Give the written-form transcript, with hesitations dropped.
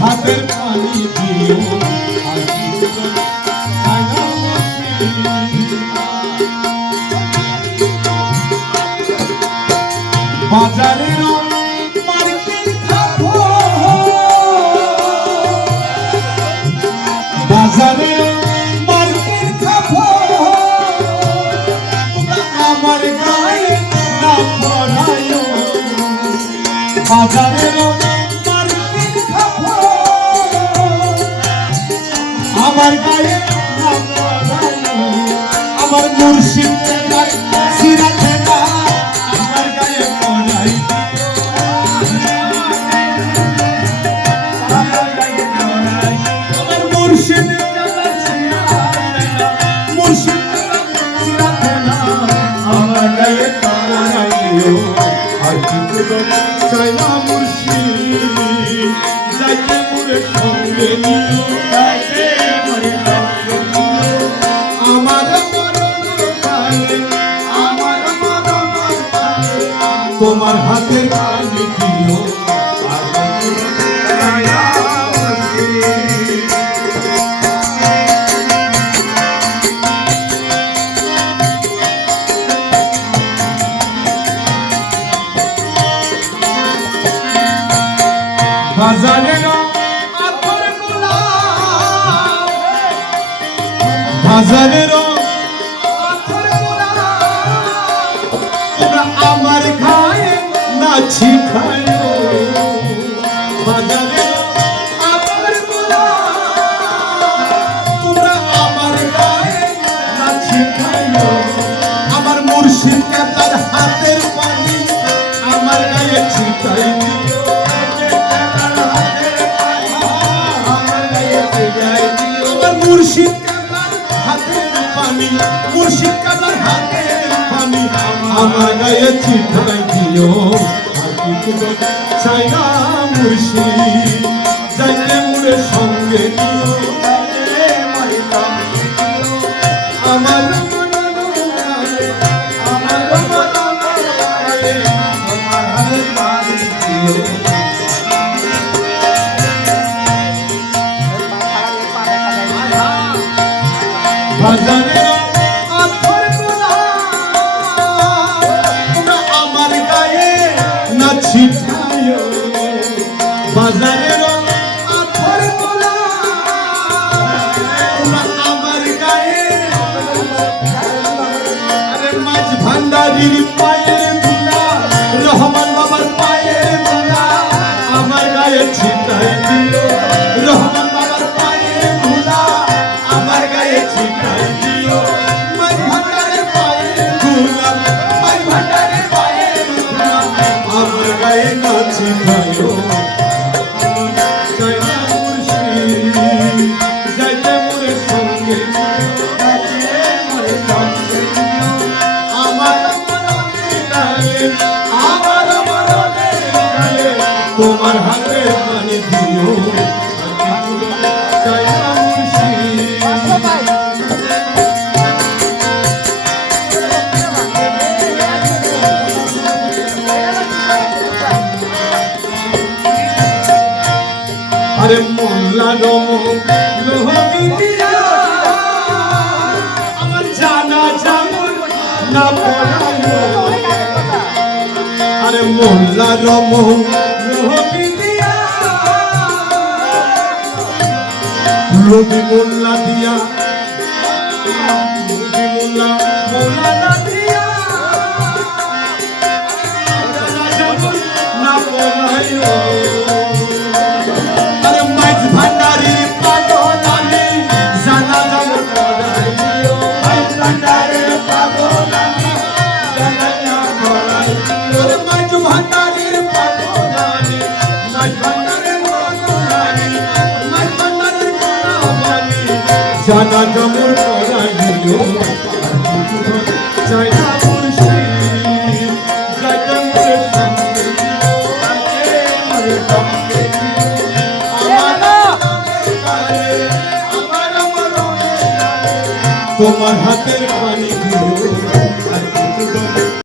হাতের পানি দিও বাজারের মার্কেট খাবো বাজারের মার্কেট খাবো আমার গায়ে না পড়ায়ো বাজারের মার্কেট খাবো আমার গায়ে না পড়ায়ো আমার মুর্শিদ সিরাতে না আমার গায়ে পড়াই আমার মুর্শিদ মুর্শিদ সিরাতে না আমার গায়ে পড়াইও আর কিছু চাই না মুর্শিদ যাইতে মোরে সঙ্গে নিও যাইতে মোরে সঙ্গে নিও আমার তোমার হাতের পানি দিও বাজারের আতর গোলাপ বাজারের আতর গোলাপ তোমরা আমার গায়ে না ছিটায়ো বাজারের আতর গোলাপ তোমরা আমার গায়ে না ছিটায়ো আমার মুর্শিদ কেবলার হাতের পানি আমার গায়ে ছিটাই দিও আমার মুর্শিদ কেবলার হাতের পানি মুর্শিদ কেবলার হাতের পানি আমার গায়ে ছিটাই দিও আর কিছু চাই না মুর্শিদ যাইতে মোরে সঙ্গে নিও আমার বাজারের আতর গোলাপ তোমরা আমার গায়ে না ছিটায়ো বাজারের আতর গোলাপ তোমরা আমার গায়ে আরে মাছ ভান্ডারির পায়ের ধুলা রহমান বাবার পায়ের ধুলা আমার গায়ে ছিটাই দিও রহমান বাবার পায়ের ধুলা আমার গায়ে ছিটাই দিও মাই ভান্ডারের পায়ের ধুলা মাই ভান্ডারের পায়ের ধুলা আমার গায়ে না ছিটাইও চাই না মুর্শিদ যাইতে মোরে সঙ্গে যাইতে মোরে সঙ্গে আমার মরণে গায়ে আমার মরণে গায়ে তোমার হাতে পানি দিও চাই না আরে মোল্লা লোহিয়া আমার জানা জামুন না পড়াইও আরে মোল্লা লোহিয়া লোভি মোল্লা দিয়া লোভি মোল্লা দিয়া জানা জামুন না পড়াইও ভান্ডারির পাগলানি জানা জামুন পড়াইও ভান্ডারির পাগলানি জানা জামুন পড়াইও মাইজ ভান্ডারির পাগলানি মাইজ ভান্ডারির পাগলানি মাইজ ভান্ডারির পাগলানি জানা জামুন পড়াইও চাই না মুর্শিদ যাইতে মোরে সঙ্গে মোরে সঙ্গে তোমার হাতে